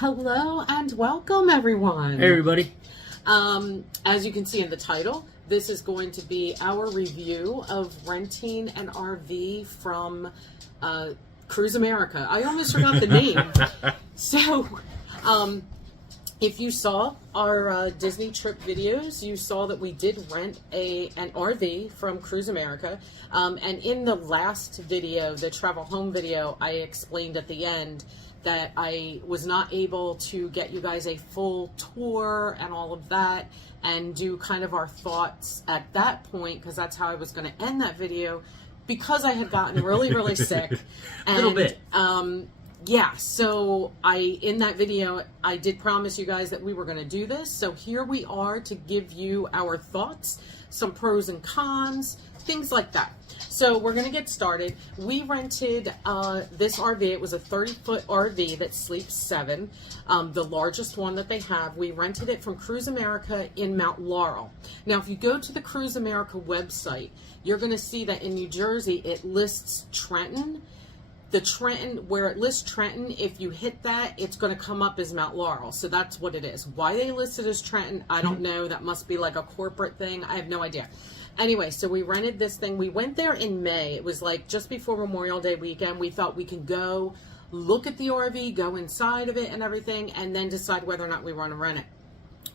Hello and welcome, everyone. Hey, everybody. As you can see in the title, this is going to be our review of renting an RV from Cruise America. I almost forgot the name. So, if you saw our Disney trip videos, you saw that we did rent an RV from Cruise America. And in the last video, the travel home video, I explained at the end that I was not able to get you guys a full tour and all of that and do kind of our thoughts at that point, because that's how I was going to end that video, because I had gotten really sick. A little bit. Yeah, so in that video, I did promise you guys that we were going to do this. So here we are to give you our thoughts, some pros and cons, things like that. So we're going to get started. We rented this RV. It was a 30-foot RV that sleeps 7, the largest one that they have. We rented it from Cruise America in Mount Laurel. Now, if you go to the Cruise America website, you're going to see that in New Jersey, it lists Trenton. The Trenton, where it lists Trenton, if you hit that, it's going to come up as Mount Laurel. So that's what it is. Why they list it as Trenton, I don't know. That must be like a corporate thing. I have no idea. Anyway, so we rented this thing. We went there in May. It was like just before Memorial Day weekend. We thought we could go look at the RV, go inside of it and everything, and then decide whether or not we want to rent it.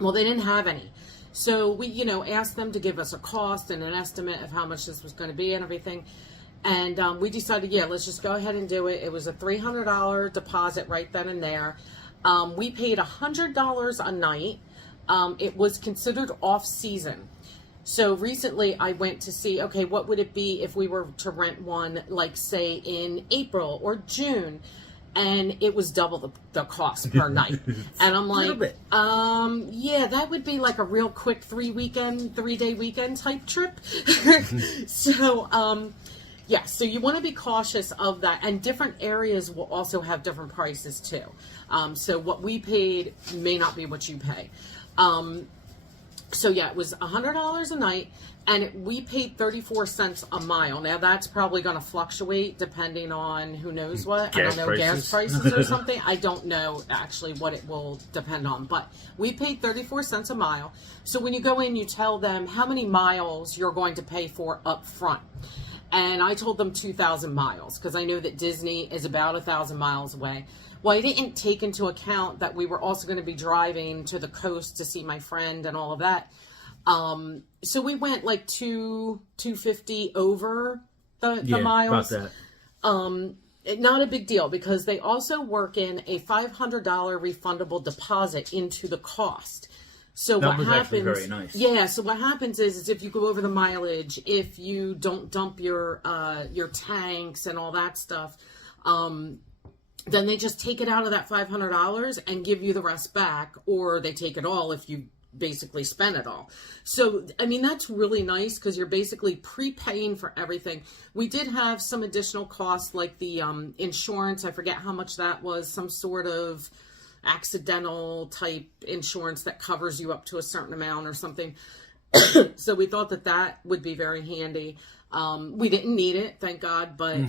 Well, they didn't have any. So we, asked them to give us a cost and an estimate of how much this was going to be and everything. And we decided, yeah, let's just go ahead and do it. It was a $300 deposit right then and there. We paid $100 a night. It was considered off-season. So recently I went to see, okay, what would it be if we were to rent one, like, say, in April or June? And it was double the cost per night. And I'm like, yeah, that would be like a real quick 3-day weekend type trip. So, yeah, so you want to be cautious of that. And different areas will also have different prices too. So what we paid may not be what you pay. So yeah, it was $100 a night, and we paid 34 cents a mile. Now that's probably going to fluctuate depending on who knows what. I don't know, gas prices or something. I don't know actually what it will depend on, but we paid 34 cents a mile. So when you go in, you tell them how many miles you're going to pay for up front. And I told them 2,000 miles because I know that Disney is about 1,000 miles away. Well, I didn't take into account that we were also going to be driving to the coast to see my friend and all of that. So we went like 250 over the miles. About that. Not a big deal because they also work in a $500 refundable deposit into the cost. So that what was happens? Actually very nice. Yeah. So what happens is if you go over the mileage, if you don't dump your tanks and all that stuff, then they just take it out of that $500 and give you the rest back, or they take it all if you basically spend it all. So, I mean, that's really nice because you're basically prepaying for everything. We did have some additional costs like the insurance. I forget how much that was, some sort of accidental type insurance that covers you up to a certain amount or something. So we thought that would be very handy. We didn't need it, thank God, but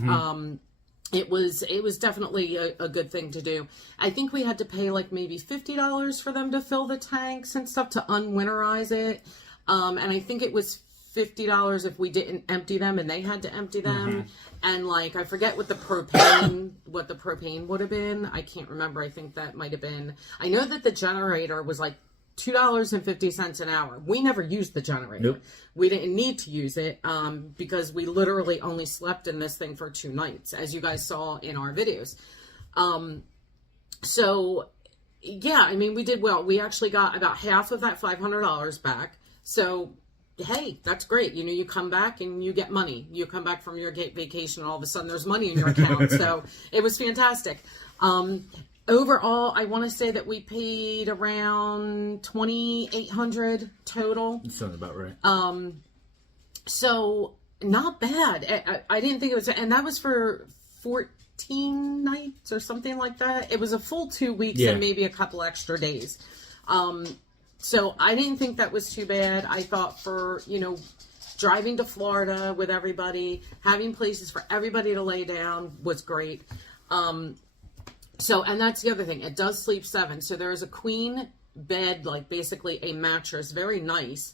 it was definitely a good thing to do. I think we had to pay like maybe $50 for them to fill the tanks and stuff to unwinterize it. And I think it was $50 if we didn't empty them and they had to empty them. And like, I forget what the propane would have been. I can't remember. I think that might have been, I know that the generator was like $2.50 an hour. We never used the generator. Nope. We didn't need to use it because we literally only slept in this thing for 2 nights, as you guys saw in our videos. So yeah, I mean, we did well. We actually got about half of that $500 back. So hey, that's great. You come back and you get money. You come back from your vacation and all of a sudden there's money in your account. So it was fantastic. Overall, I want to say that we paid around $2,800 total. That sounds about right. So not bad. I didn't think it was, and that was for 14 nights or something like that. It was a full 2 weeks and maybe a couple extra days. So I didn't think that was too bad. I thought for, driving to Florida with everybody, having places for everybody to lay down was great. So, and that's the other thing. It does sleep 7. So there is a queen bed, like basically a mattress, very nice,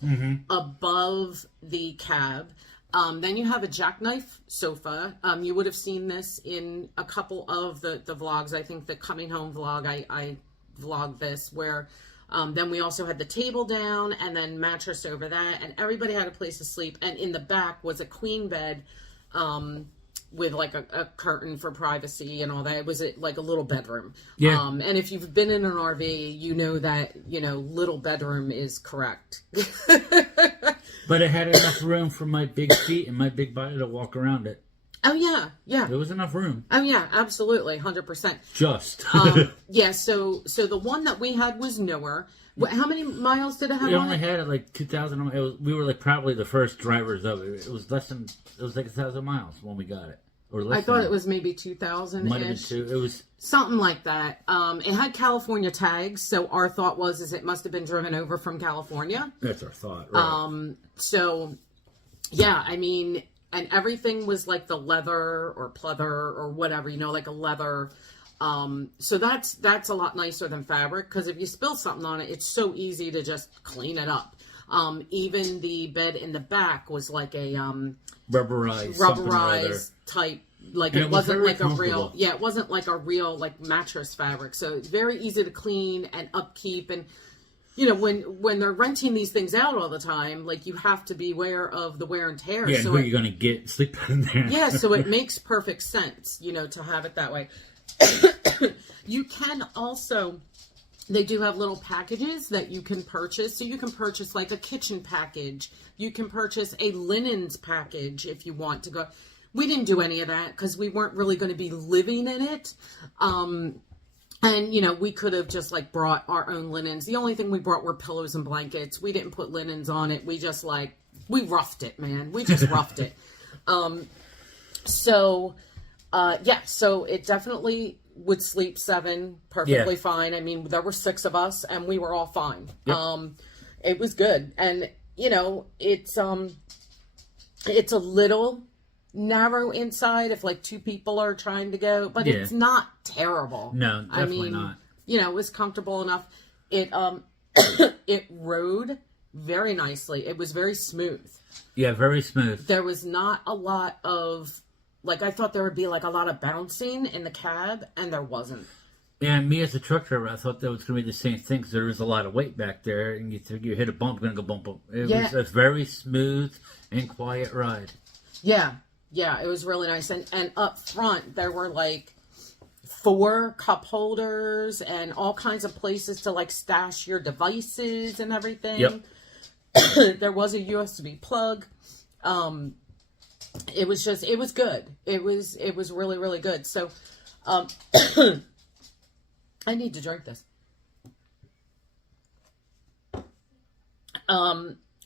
above the cab. Then you have a jackknife sofa. You would have seen this in a couple of the vlogs. I think the coming home vlog, I vlogged this, where then we also had the table down and then mattress over that, and everybody had a place to sleep. And in the back was a queen bed with like a curtain for privacy and all that. It was like a little bedroom. Yeah. And if you've been in an RV, you know that, little bedroom is correct. But it had enough room for my big feet and my big body to walk around it. Oh, yeah. There was enough room. Oh, yeah, absolutely, 100%. Just. Yeah, so the one that we had was newer. How many miles did it have We on only it? had it like 2,000. We were like probably the first drivers of it. It was like 1,000 miles when we got it. Or less I thought than it was maybe 2,000-ish. Might have been 2. It was something like that. It had California tags, so our thought was it must have been driven over from California. That's our thought. Right. So, yeah, I mean, and everything was like the leather or pleather or whatever, like a leather. So that's a lot nicer than fabric, because if you spill something on it, it's so easy to just clean it up. Even the bed in the back was like a rubberized type, like it wasn't like a real, it wasn't like a real like mattress fabric. So it's very easy to clean and upkeep. And when they're renting these things out all the time, like you have to be aware of the wear and tear. Yeah, so who are you going to sleep in there? Yeah, so it makes perfect sense, to have it that way. You can also, they do have little packages that you can purchase. So you can purchase like a kitchen package. You can purchase a linens package if you want to go. We didn't do any of that because we weren't really going to be living in it. And, we could have just like brought our own linens. The only thing we brought were pillows and blankets. We didn't put linens on it. We just we roughed it, man. We just roughed it. So it definitely would sleep 7 perfectly fine. I mean, there were 6 of us and we were all fine. Yep. It was good. And, it's a little narrow inside if like 2 people are trying to go, but it's not terrible. No, definitely not. It was comfortable enough. It it rode very nicely. It was very smooth. Yeah, very smooth. There was not a lot of, like, I thought there would be like a lot of bouncing in the cab, and there wasn't. And me as a truck driver, I thought that was going to be the same thing, because there was a lot of weight back there, and you hit a bump, going to go bump, bump. It was a very smooth and quiet ride. Yeah, it was really nice. And up front, there were like 4 cup holders and all kinds of places to like stash your devices and everything. Yep. There was a USB plug. It was good. It was really, really good. So, I need to drink this.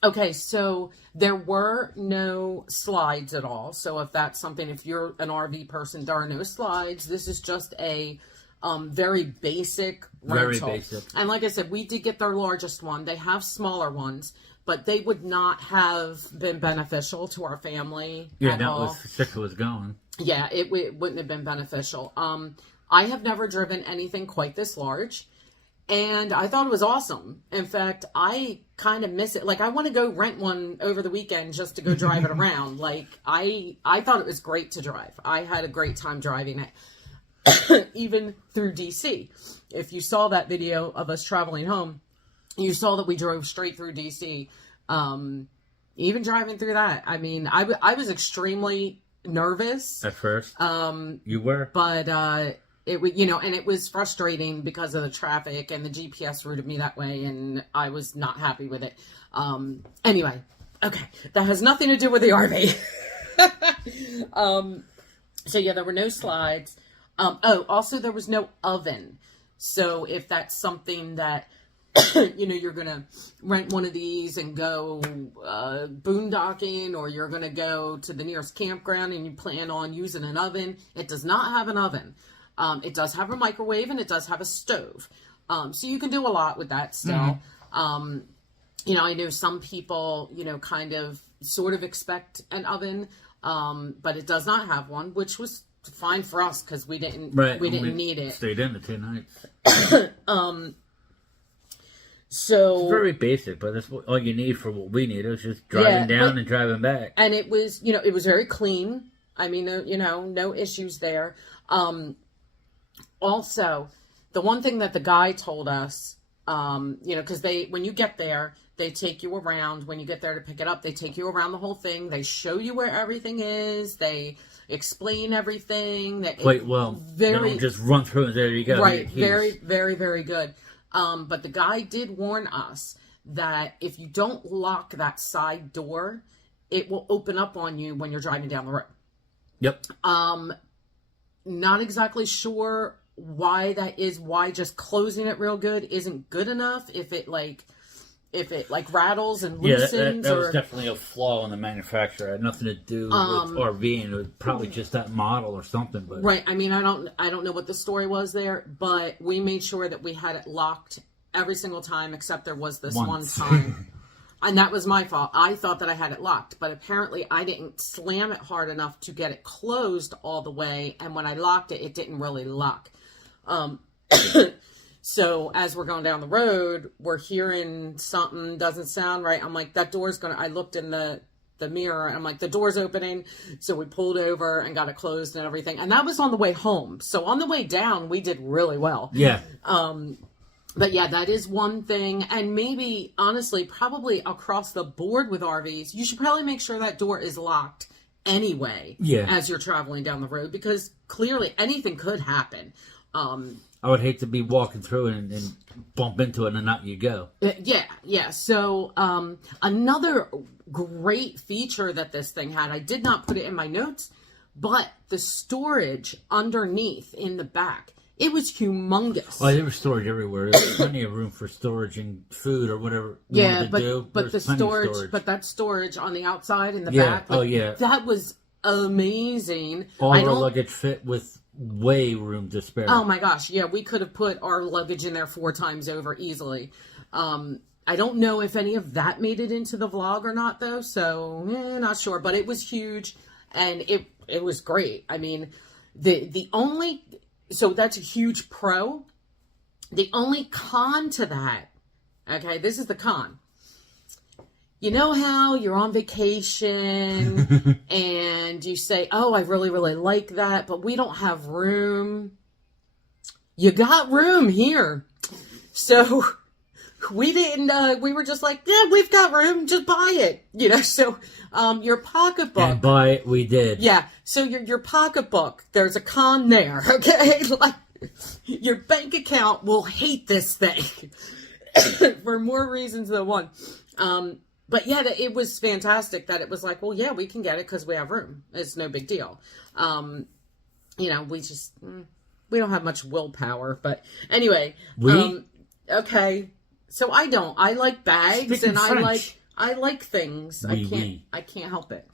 Okay, so there were no slides at all. So if that's something, if you're an RV person, there are no slides. This is just a very basic rental. Very basic. And like I said, we did get their largest one. They have smaller ones, but they would not have been beneficial to our family at all. Was sick was going. Yeah, it wouldn't have been beneficial. I have never driven anything quite this large, and I thought it was awesome. In fact, I kind of miss it. Like, I want to go rent one over the weekend just to go drive it around. Like, I thought it was great to drive. I had a great time driving it, even through DC. If you saw that video of us traveling home, you saw that we drove straight through DC. Even driving through that, I mean, I was extremely nervous At first. You were. but it would, and it was frustrating because of the traffic, and the GPS routed me that way, and I was not happy with it. Anyway, okay, that has nothing to do with the RV. So yeah, there were no slides. Also there was no oven. So if that's something that, you're going to rent one of these and go boondocking, or you're going to go to the nearest campground and you plan on using an oven, it does not have an oven. It does have a microwave, and it does have a stove. So you can do a lot with that still. Mm-hmm. I know some people, kind of sort of expect an oven, but it does not have one, which was fine for us because we didn't need it. Stayed in the 2 nights. So it's very basic, but that's all you need for what we need. It was just driving down and driving back. And it was, it was very clean. I mean, no issues there. Also, the one thing that the guy told us, because when you get there, they take you around. When you get there to pick it up, they take you around the whole thing. They show you where everything is. They explain everything. Quite well. They don't just run through and there you go. Right. Very, very, very good. But the guy did warn us that if you don't lock that side door, it will open up on you when you're driving down the road. Yep. Not exactly sure why that is. Why just closing it real good isn't good enough. If it rattles and loosens. That was definitely a flaw in the manufacturer. It had nothing to do with RVing. It was probably just that model or something. But right. I mean, I don't know what the story was there, but we made sure that we had it locked every single time, except there was this one time. And that was my fault. I thought that I had it locked, but apparently I didn't slam it hard enough to get it closed all the way. And when I locked it, it didn't really lock. So as we're going down the road, we're hearing something doesn't sound right. I'm like, that door's I looked in the mirror and I'm like, the door's opening. So we pulled over and got it closed and everything. And that was on the way home. So on the way down, we did really well. Yeah. But yeah, that is one thing. And maybe, honestly, probably across the board with RVs, you should probably make sure that door is locked anyway as you're traveling down the road, because clearly anything could happen. I would hate to be walking through it and bump into it and not you go. Yeah. So another great feature that this thing had, I did not put it in my notes, but the storage underneath in the back. It was humongous. Oh, there was storage everywhere. There was plenty of room for storage and food or whatever you wanted to do. But the storage, but that storage on the outside in the back. That was amazing. All our luggage fit with way room to spare. Oh my gosh. Yeah, we could have put our luggage in there 4 times over easily. I don't know if any of that made it into the vlog or not though. So not sure, but it was huge and it was great. I mean, so that's a huge pro. The only con to that, okay, this is the con. You know how you're on vacation and you say, oh, I really, really like that, but we don't have room. You got room here. So we didn't, we were just like, yeah, we've got room, just buy it. So your pocketbook. And buy it, we did. Yeah, so your pocketbook, there's a con there, okay? Like, your bank account will hate this thing for more reasons than one. But yeah, it was fantastic that it was like, well, yeah, we can get it because we have room. It's no big deal. We don't have much willpower, but anyway. Okay. So I like bags. Speaking and French. I like things. I can't help it.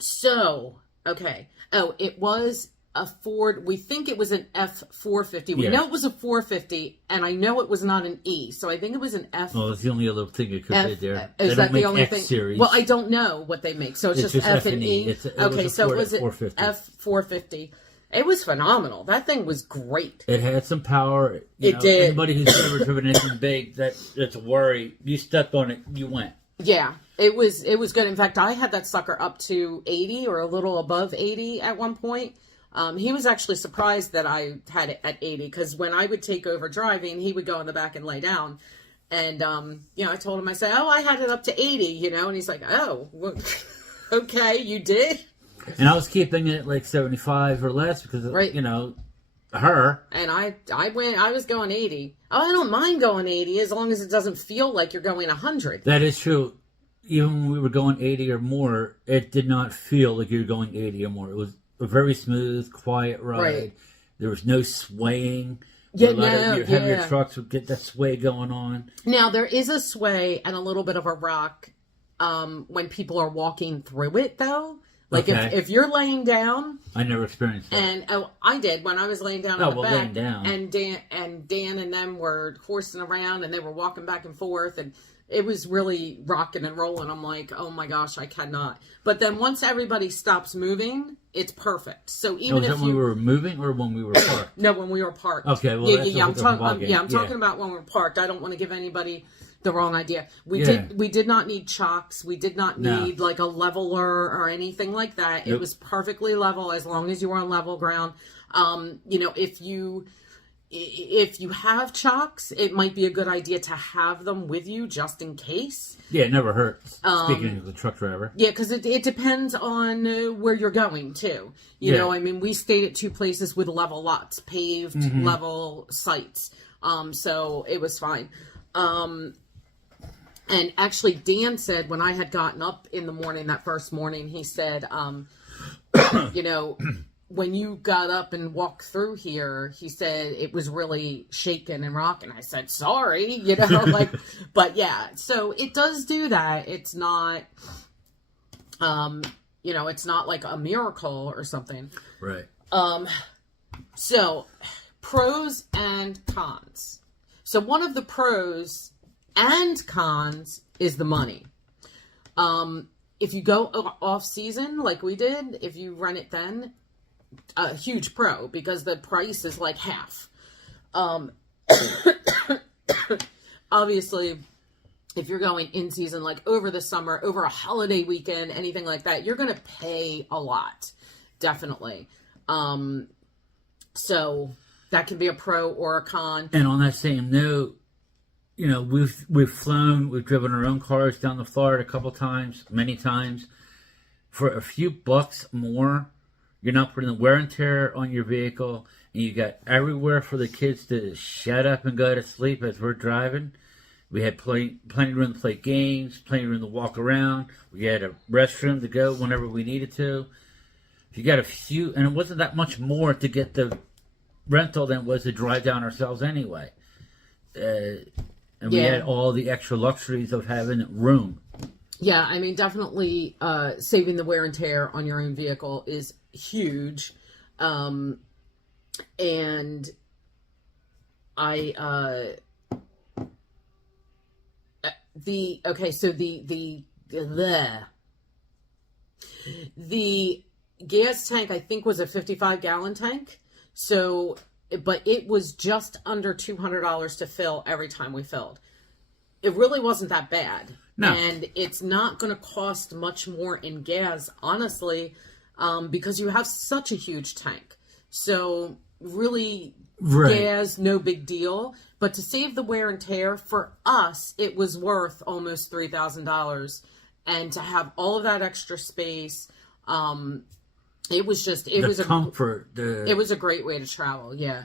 So, okay. Oh, it was a Ford. We think it was an F450. We know it was a 450, and I know it was not an E. So I think it was an F. Well, that's the only other thing it could be there. Is that the only F thing? Series. Well, I don't know what they make. So it's just F and E. Okay, so it was an F450. It was phenomenal. That thing was great. It had some power. It did. Anybody who's never driven anything big, that's a worry. You stepped on it, you went. Yeah, it was good. In fact, I had that sucker up to 80 or a little above 80 at one point. He was actually surprised that I had it at 80 because when I would take over driving, he would go in the back and lay down. And, I told him, I said, oh, I had it up to 80, and he's like, oh, well, okay, you did? And I was keeping it like 75 or less because, her. And I was going 80. Oh, I don't mind going 80 as long as it doesn't feel like you're going 100. That is true. Even when we were going 80 or more, it did not feel like you were going 80 or more. It was a very smooth, quiet ride. Right. There was no swaying. Your heavier trucks would get that sway going on. Now, there is a sway and a little bit of a rock when people are walking through it, though. Like, if you're laying down... I never experienced that. And I did when I was laying down in the back. Laying down. And Dan and them were horsing around, and they were walking back and forth, and it was really rocking and rolling. I'm like, oh my gosh, I cannot. But then once everybody stops moving, it's perfect. So even if when we were moving or when we were parked? No, when we were parked. Okay, well, I'm talking about when we're parked. I don't want to give anybody the wrong idea. We did not need chocks. We did not need like a leveler or anything like that. Nope. It was perfectly level as long as you were on level ground. You know, if you have chocks, it might be a good idea to have them with you just in case. Yeah, it never hurts. Speaking of the truck driver. Yeah, because it depends on where you're going to. You know, I mean, we stayed at 2 places with level lots, paved level sites. So it was fine. And actually, Dan said when I had gotten up in the morning, that first morning, he said, you know, when you got up and walked through here, he said it was really shaking and rocking. I said, sorry, you know, like, but yeah, so it does do that. It's not, you know, it's not like a miracle or something. Right. So pros and cons. So one of the pros and cons is the money. If you go off season like we did, if you run it then, a huge pro because the price is like half. Obviously, if you're going in season, like over the summer, over a holiday weekend, anything like that, you're going to pay a lot. Definitely. So that can be a pro or a con. And on that same note, you know, we've flown, we've driven our own cars down to Florida a couple times, many times. For a few bucks more, you're not putting the wear and tear on your vehicle, and you got everywhere for the kids to shut up and go to sleep as we're driving. We had plenty of room to play games, plenty of room to walk around. We had a restroom to go whenever we needed to. If you got a few, and it wasn't that much more to get the rental than it was to drive down ourselves anyway. And we had all the extra luxuries of having room. Yeah, I mean, definitely saving the wear and tear on your own vehicle is huge. And I, the gas tank, I think, was a 55-gallon tank. So, but it was just under $200 to fill every time we filled. It really wasn't that bad. No. And it's not going to cost much more in gas, honestly, because you have such a huge tank. So really, gas, no big deal. But to save the wear and tear, for us, it was worth almost $3,000. And to have all of that extra space, it was just, it was comfort. It was a great way to travel, yeah.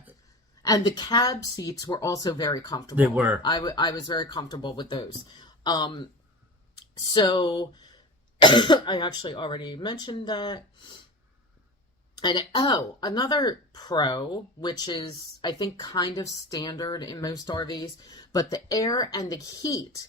And the cab seats were also very comfortable. They were. I was very comfortable with those. So I actually already mentioned that. And another pro, which is I think kind of standard in most RVs, but the air and the heat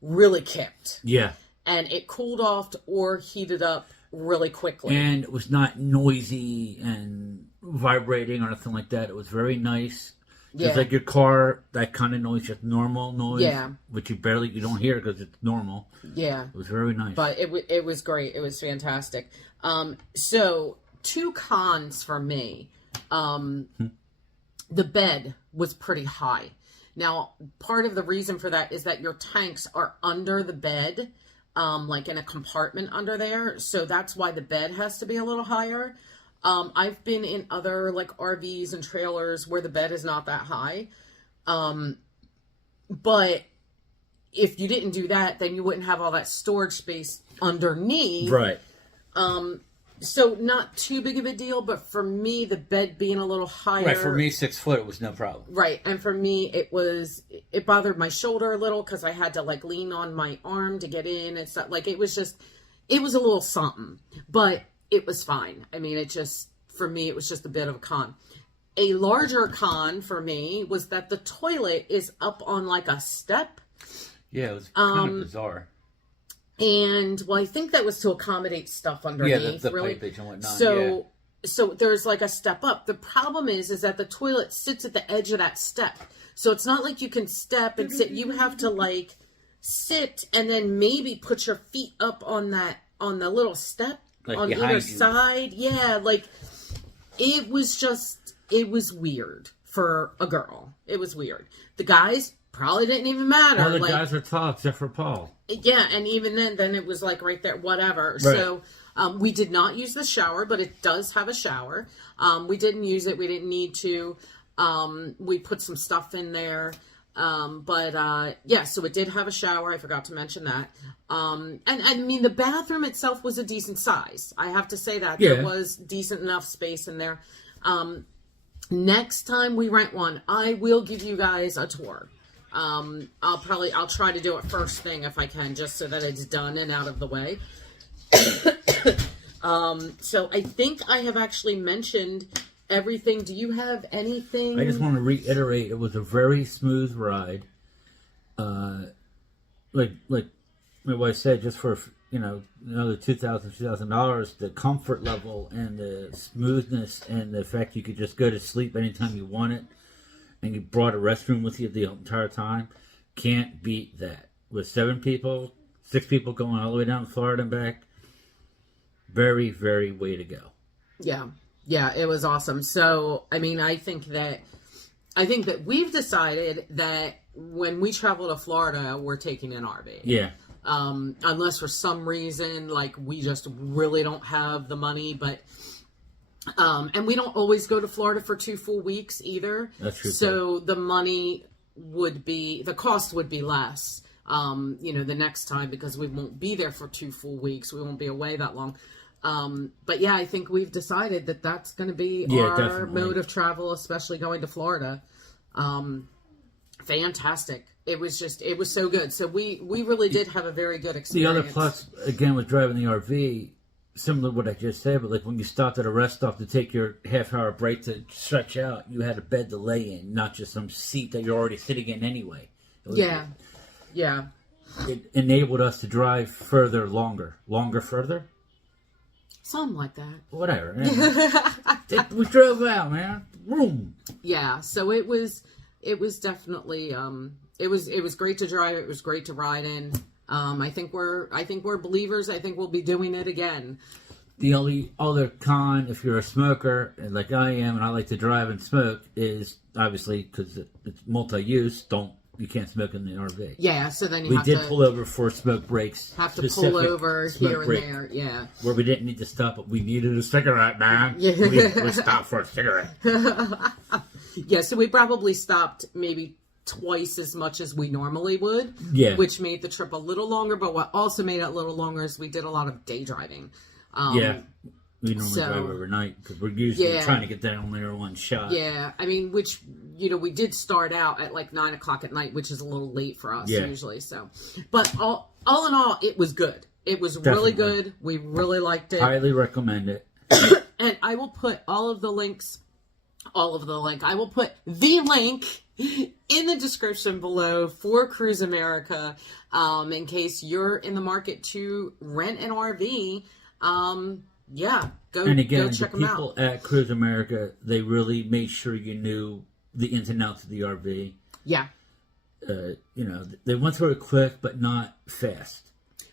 really kicked. Yeah. And it cooled off or heated up really quickly. And it was not noisy and vibrating or anything like that. It was very nice. Just like your car, that kind of noise, just normal noise, which you don't hear because it's normal. Yeah, it was very nice. But it was great. It was fantastic. So 2 cons for me. The bed was pretty high. Now, part of the reason for that is that your tanks are under the bed, like in a compartment under there. So that's why the bed has to be a little higher. I've been in other like RVs and trailers where the bed is not that high. But if you didn't do that, then you wouldn't have all that storage space underneath. Right. So not too big of a deal, but for me, the bed being a little higher. Right. For me, 6 foot, it was no problem. Right. And for me, it bothered my shoulder a little because I had to like lean on my arm to get in and stuff. Like it was a little something, but it was fine. I mean, for me, it was just a bit of a con. A larger con for me was that the toilet is up on like a step. Yeah, it was kind of bizarre. And, well, I think that was to accommodate stuff underneath. Yeah, the pipage and whatnot. So there's like a step up. The problem is that the toilet sits at the edge of that step. So it's not like you can step and sit. You have to like sit and then maybe put your feet up on the little step like on either side. Yeah, like it was weird for a girl. It was weird. The guys probably didn't even matter. All the guys are tall except for Paul. Yeah, and even then it was like right there, whatever. Right. So we did not use the shower, but it does have a shower. We didn't use it. We didn't need to. We put some stuff in there. Yeah, so it did have a shower. I forgot to mention that. And I mean, the bathroom itself was a decent size. I have to say that. Yeah. There was decent enough space in there. Next time we rent one, I will give you guys a tour. I'll try to do it first thing if I can, just so that it's done and out of the way. So I think I have actually mentioned everything. Do you have anything? I just want to reiterate, it was a very smooth ride. Like my wife said, just for another $2,000, the comfort level and the smoothness and the fact you could just go to sleep anytime you wanted, and you brought a restroom with you the entire time, can't beat that. With 6 people going all the way down to Florida and back, very, very way to go. Yeah, it was awesome. So, I mean, I think that we've decided that when we travel to Florida, we're taking an RV. Yeah. Unless for some reason, like, we just really don't have the money, but, and we don't always go to Florida for 2 full weeks either. That's true. So the cost would be less, the next time, because we won't be there for 2 full weeks. We won't be away that long. But yeah, I think we've decided that that's going to be our mode of travel, especially going to Florida. Fantastic. It was so good. So we really did have a very good experience. The other plus, again, with driving the RV, similar to what I just said, but like when you stopped at a rest stop to take your half-hour break to stretch out, you had a bed to lay in, not just some seat that you're already sitting in anyway. Yeah. It enabled us to drive further, further. Something like that. Whatever. We drove out, man. Boom. Yeah. So it was definitely it was great to drive. It was great to ride in. I think we're believers. I think we'll be doing it again. The only other con, if you're a smoker, like I am, and I like to drive and smoke, is obviously because it's multi-use. You can't smoke in the RV. Yeah, so then we did pull over for smoke breaks. Have to pull over here and there, yeah. Where we didn't need to stop, but we needed a cigarette, man. Yeah. We stopped for a cigarette. Yeah, so we probably stopped maybe twice as much as we normally would. Yeah. Which made the trip a little longer, but what also made it a little longer is we did a lot of day driving. Yeah. We normally drive overnight because we're usually trying to get down there in one shot. Yeah, I mean, which, we did start out at like 9 o'clock at night, which is a little late for us usually. So, but all in all, it was good. It was really good. We really liked it. Highly recommend it. And I will put I will put the link in the description below for Cruise America, in case you're in the market to rent an RV. Go check them out. People at Cruise America, they really made sure you knew the ins and outs of the RV. Yeah. They went through it quick, but not fast.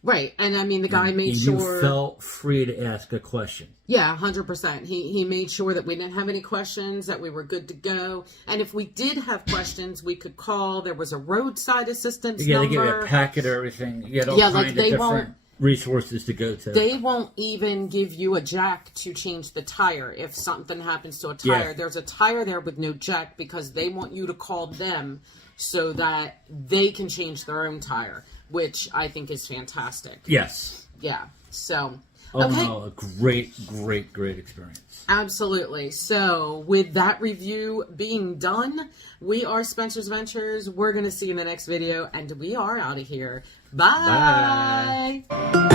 Right, and I mean, the guy made sure... You felt free to ask a question. Yeah, 100%. He made sure that we didn't have any questions, that we were good to go. And if we did have questions, we could call. There was a roadside assistance number. They give you a packet of everything. You had all kinds of different resources to go to. They won't even give you a jack to change the tire if something happens to a tire. Yeah. There's a tire there with no jack because they want you to call them so that they can change their own tire, which I think is fantastic. Yes. Yeah. So, a great experience. Absolutely. So, with that review being done, we are Spencer's Ventures. We're going to see you in the next video, and we are out of here. Bye. Bye.